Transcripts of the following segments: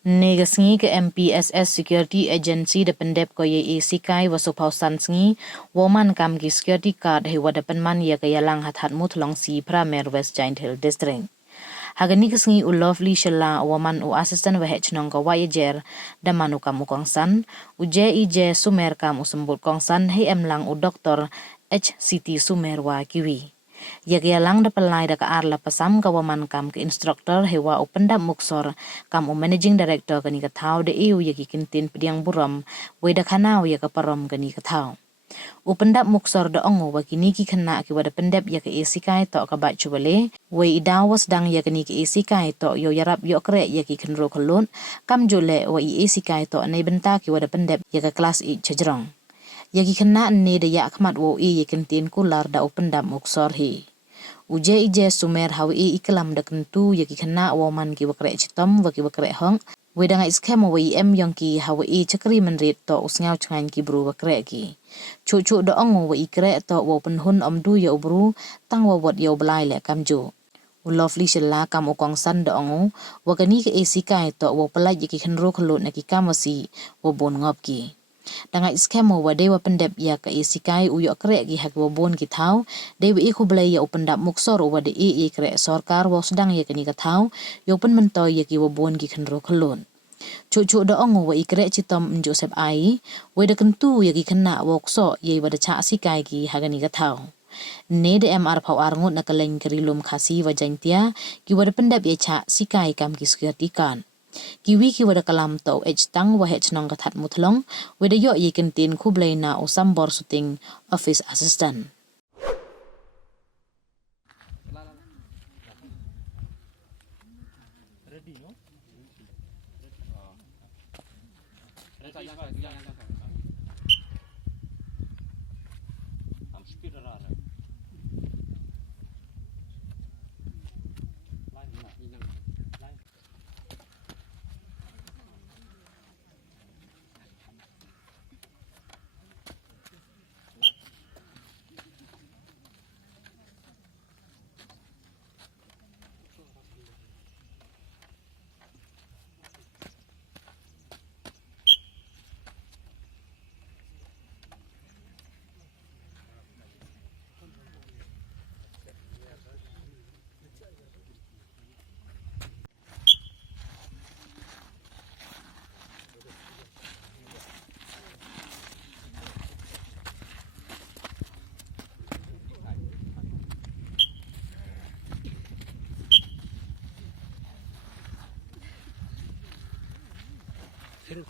Negasngi ke MPSS Security Agency de Pyndep ko ye sikai wasupau sansngi woman kam ki security card he wada penman ye ke yalang Thadmuthlong si Pramer West Giant Hill District. Hagani kesngi u lovely shalla woman u assistant wa hechnong ko wajer da manu kam u kongsan u je sumer kam u sembut kongsan he emlang u doktor HCT sumer wa kiwi. Yagialang da pelai da ka arla pasam ka waman kam ke instructor hewa u Pyndep muksor kam u managing director kani ka thau de eu yagi kintin pediang buram we da khanau ya ka parom kani ka thau. U Pyndep muksor da ongo wa kini ki khana ki wada Pyndep ya ka sikai to ka ba chubale we idawas dang ya kani ki sikai to yo yarap yo kre ya ki khnro kholon kam jole wa sikai to nei benta ki wada Pyndep ya ka class 8 chajrong. Yagi khana ne da ya akhmat wo ye kintin kular da u Pyndep muksor hi. Uje sumer hawi iklam da kentu yagi khana woman ki wakre chitom wa ki wakre hong we da ngai skem we yong ki hawi chakri menrit to usngau changan ki bru wakre ki chu da ongo we ikre to wo penhun omdu ya ubru tang wa wot yo blai le kamju u lovely shella kam u kongsan da ongo wa kani ke sikai to wo palai yagi khnro khlo na ki kamasi wo bon ngop ki Dangai skemo wa dewa Pyndep ya ka sikai uyo kre gi hak bon ki thau dewa iku blai ya Pyndep muksor wa de kre sorkar wa sedang ya kani ka thau yo pen mentoy ya ki wa bon ki khnro khlon chu da ongo wa ikre chitom Joseph ai we de kentu ya ki khna wa kso ye wa de cha sikai ki hagani ka thau ne de mr phau arngut na kaleng kerilum khasi wa jantia ki wa de Pyndep ya cha sikai kam ki security kan Kiwi ki wada kalam tau tang wa nong ka Thadmuthlong wada yo ye kentin kublai na o sambor shooting office assistant.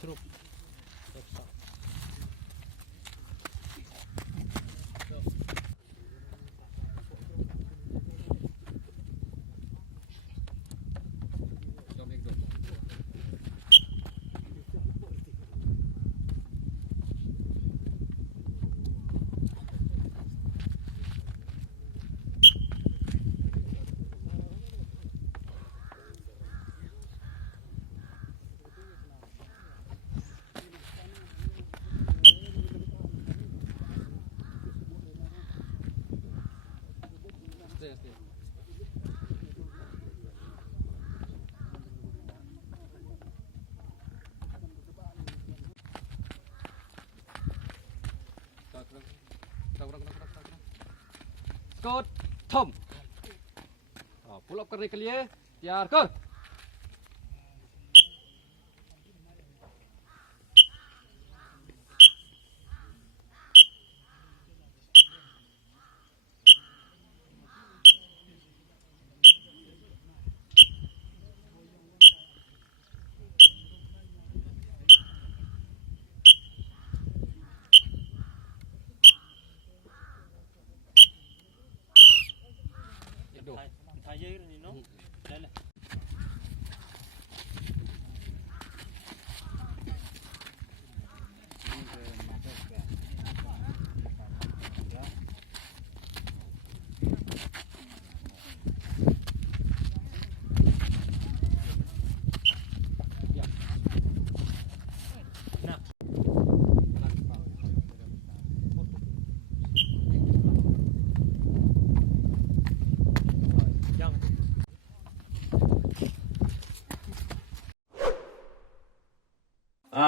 Teruk. Skot thom pull up करने के लिए तैयार कर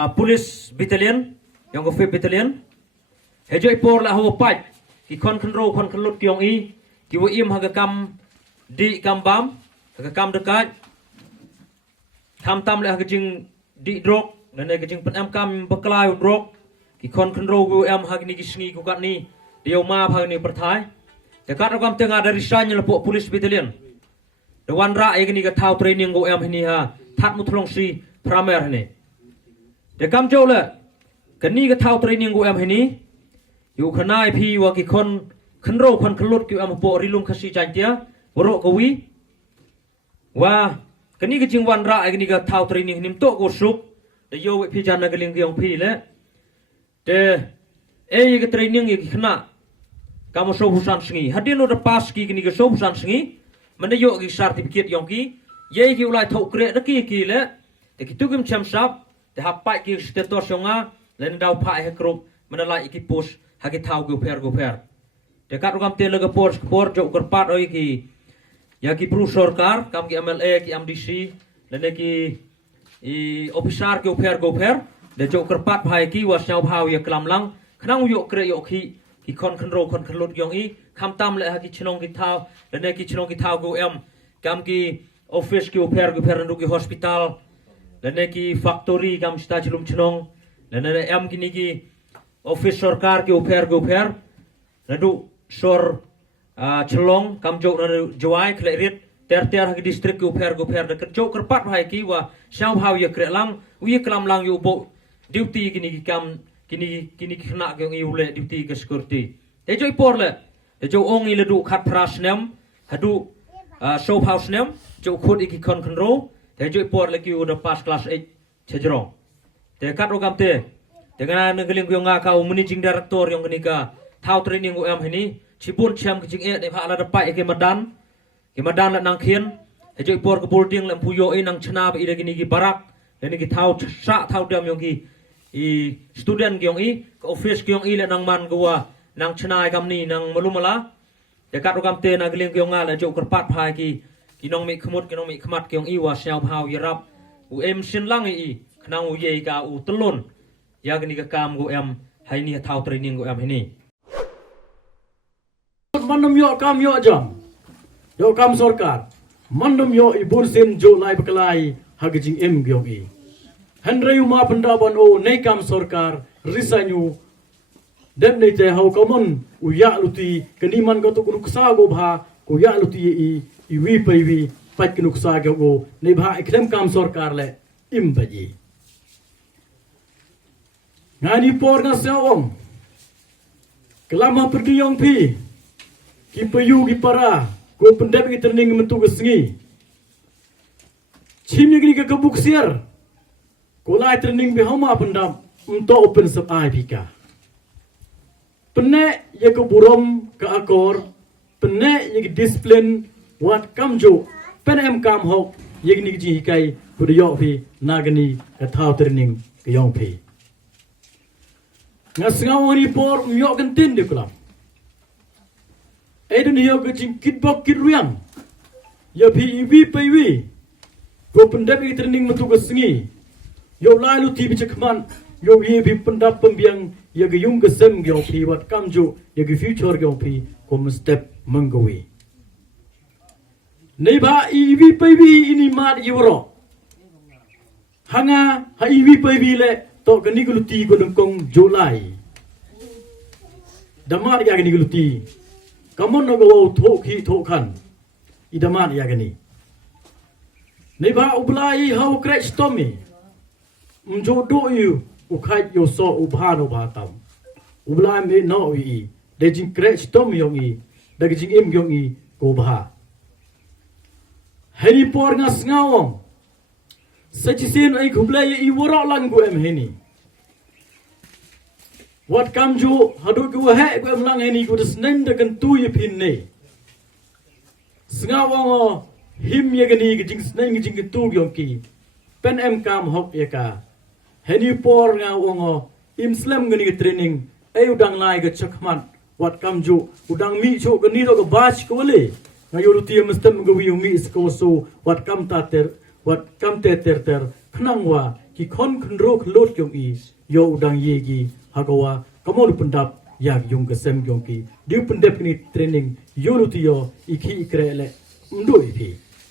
police battalion yang ko 5 battalion hejoi por la ho pai ki kon control kon lut ki ong i ki wo im ha kam di kam bam ha kam dekat tham tam le ha jing di drog dan ne jing pen am kam beklai drog ki kon control wo am ha ni ki sngi ku kat ni dia ma ha ni perthai dekat kam tengah dari sanya le police battalion dewan ra ai ni ka thau training go am ni ha Thadmuthlong si pramer ni de kam jo le kani ka thau training go am ni yu khanai phi wa ki kon khnro kon khlut ki am po rilum khasi chantia woro ko wi wa kani ka jingwan ra ai ni ka thau training nim to go suk de yo we phi jan na galing gyong phi le de ei ka training ki khna kam so busan sngi hadin no pas ki ni ka so busan sngi man yo ki certificate yong ki ye ki ulai thau kre da ki le de ki tukim cham sap de hap pai ki status yonga len dau phai he krop man lai ki push ha ki thau go pher de kat kam te le ga por jo kor pat oi ki ya ki pru sarkar kam ki MLA ki MDC le ki i officer go pher de jo kor pat phai ki wa snau phau ya klam lang khnang yo kre yo ki kon khnro kon khlut yong i kham tam le ha ki chnong ki thau le ki chnong ki thau go em kam ki office ki pher ndu ki hospital le ki factory kam sta chlum chnong le em ki ni ki office sarkar ki pher ndu sor chlong kam jo na jwai khle rit ter ha ki district ki pher de jo kar pat hai ki wa shau hau ya kre lang wi klam lang yu bo duty ki ni kam kini khna ke ngi ule duty ke security te jo por le te jo ong i le du khat pras nem hadu show house nem jo khut i ki kon control te jo por le ki u the pass class 8 chejrong te kat ro kam te ngana ngeling ko nga ka managing director yong ni ka thau training u am hini chibun cham ki jing e de pha la da pai ke madan la nang khien te jo por ko building lam puyo e nang chna ba i de ni ki barak le ni ki thau sa thau dam yong ki i student gyong i office gyong i le nang man gwa nang chnai kam ni nang malumala de kat ro kam te na gling gyong nga la jo kar pat phai ki nong mi khmut ki nong mi khmat gyong i wa syau phau yarap u em sin lang i khnang u ye ka u tlon ya gni ka kam go em hai ni thau training go em hai ni mandum yo kam yo jam yo kam sarkar mandum yo i bursin jo lai baklai hagijing em gyong i Henry ma pendaban o nekam sarkar risanyu dem nei te hau komon u ya luti keniman go to kunuksa go bha ko ya luti i wi pai wi pat kunuksa go nei bha iklem kam sarkar le im baji ngani por na sawong kelama pergi yong pi ki payu ki para ko pendep ki training mentu gesngi chimni ki ka buksier Kulai training bi homa pendam untuk open sub IPK. Pene ye ko burom ke akor, pene ye disiplin wat kamjo, pene em kam hok ye ni ji kai budiyo pi nagani ke thau training ke yong pi. Ngasngau ni por myo gentin di kulam. Eden hiyo ke jing kitbok kitruang. Ye pi iwi pi wi. Ko pendep ki training metu ke sengi. Yo lalu tibi cekman, yo ye bi pendap pembiang, ye ge yung gesem ge opi wat kamjo, ye ge future ge opi kom step menggawi. Neba iwi pewi ini mat yoro. Hanga ha iwi pewi le to gani guluti go dengkong Julai. Damar ya gani guluti. Kamon no go thoki thokan. Idamar ya gani. Neba ublai hau crash tommy. Mjodo yu ukai yo so ubhano batam ubla me no wi de jing crash tom yong i de jing im yong i ko bha heni por ngas ngawong sajisin ai khuble i woro lang go em heni wat kamju hadu go he go em lang heni go des nen de kan tu ye phin ne ngawong him ye gani jing nen jing tu yong ki pen em kam hok ye ka Heni por nga wongo imslam gani ke training ay udang lai ke chakman wat kamju udang mi cho gani to ke bach ko le ngayo luti mestem go wi mi sko so wat kam ter khnang wa ki kon khnro khlot kyong I yo udang ye gi hagawa kamol pendap yak yung kesem kyong ki diu pendep ni training yo lutio ikhi ikrele mdo ipi